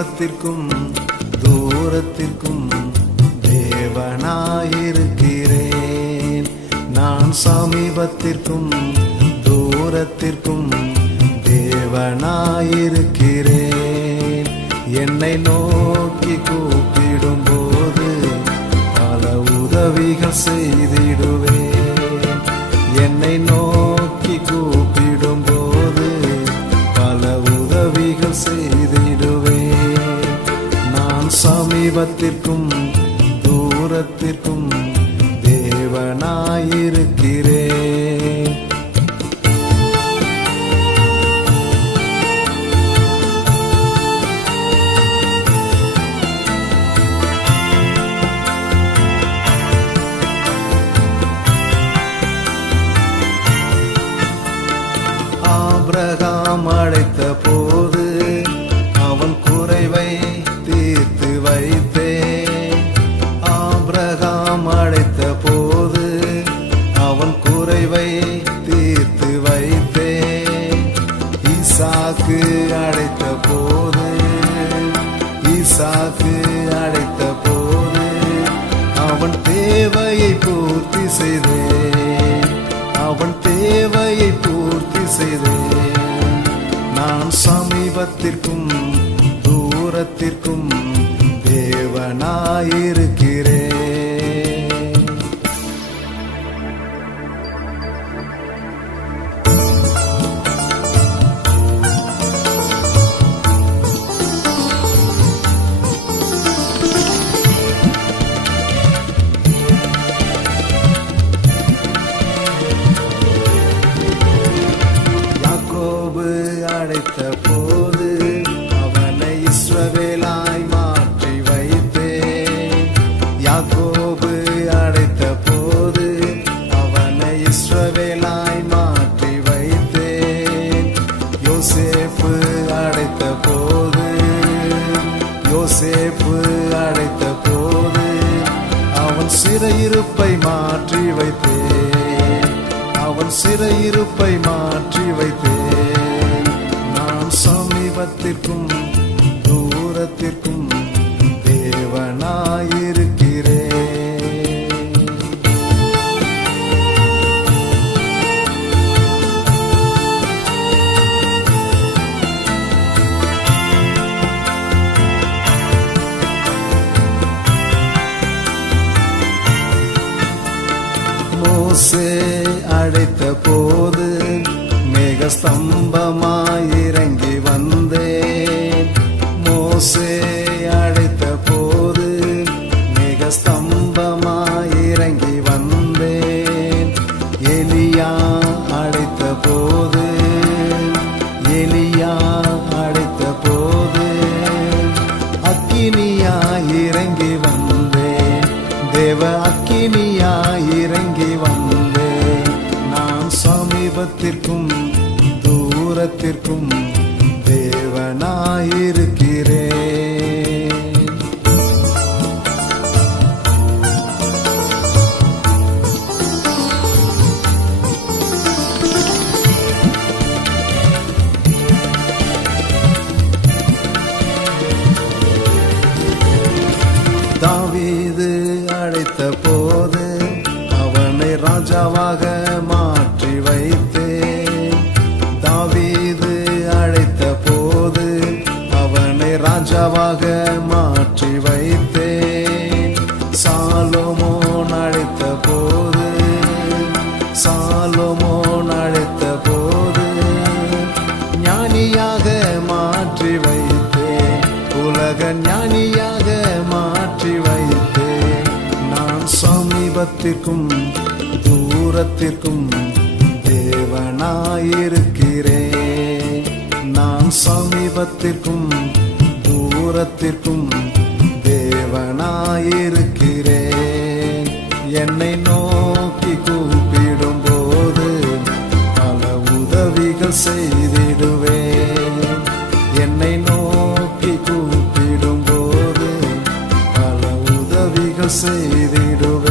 சமீபத்திற்கும் தூரத்திற்கும் தேவனாயிருக்கிறேன். நான் சமீபத்திற்கும் தூரத்திற்கும் தேவனாயிருக்கிறேன். என்னை நோக்கி கூப்பிடும் போது பல உதவிகள் செய்திடுவேன். என்னை நோக்கி கூப்பிடும் போது பல உதவிகள் செய்திடுவேன். நான் சமீபத்திற்கும் தூரத்திற்கும் தேவனாயிருக்கிறேன். ஆபிரகாம் அழைத்த போது அவன் குறைவை தீர்த்து வைத்தேன். ஆபிரகாம் அழைத்த போது அவன் குறைவை தீர்த்து வைத்தேன். ஈசாக்கு அழைத்த போது ஈசாக்கு அழைத்த போது அவன் தேவையை பூர்த்தி செய்தேன். அவன் தேவையை பூர்த்தி செய்தேன். நான் சமீபத்திற்கும் தூரத்திற்கும் தேவனாயிருக்கிறேன். அழைத்த போது அவனை இஸ்ரவேலாய் மாற்றி வைத்தேன். யாக்கோபு அழைத்த போது அவனை இஸ்ரவேலாய் மாற்றி வைத்தேன். யோசேப்பு அழைத்த போது யோசேப்பு அழைத்த போது அவன் சிறையிருப்பை மாற்றி வைத்தேன். அவன் சிறையிருப்பை மாற்றி வைத்தேன். சமீபத்திற்கும் தூரத்திற்கும் தேவனாயிருக்கிறேன். மோசே அழைத்த போது மேகஸ்தம்பமாயிறங்கி வந்தேன். மோசே அழைத்த போது மேகஸ்தம்பமாயிறங்கி வந்தேன். எலியா அழைத்த போது எலியா அழைத்த போது அக்கினியாயிறங்கி வந்தேன். தேவ அக்கினியாயிறங்கி வந்தேன். நான் சமீபத்திற்கும் தூரத்திற்கும் தேவனாயிருக்கிறேன். தாவீது அழைத்த போது அவனை ராஜாவாக மாற்றி வைத்தேன். தாவீது அழைத்த போது அவனை ராஜாவாக மாற்றி வைத்தேன். சாலோமோன் அழைத்த போது சாலோமோன் அழைத்த போது ஞானியாக மாற்றி வைத்தேன். உலக ஞானியாக மாற்றி வைத்தேன். நான் சமீபத்திற்கும் தூரத்திற்கும் தேவனாயிருக்கிறேன். நான் சமீபத்திற்கும் தூரத்திற்கும் தேவனாயிருக்கிறேன். என்னை நோக்கி கூப்பிடும் போது பல உதவிகள் செய்திடுவேன். என்னை நோக்கி கூப்பிடும் போது பல உதவிகள் செய்திடுவேன்.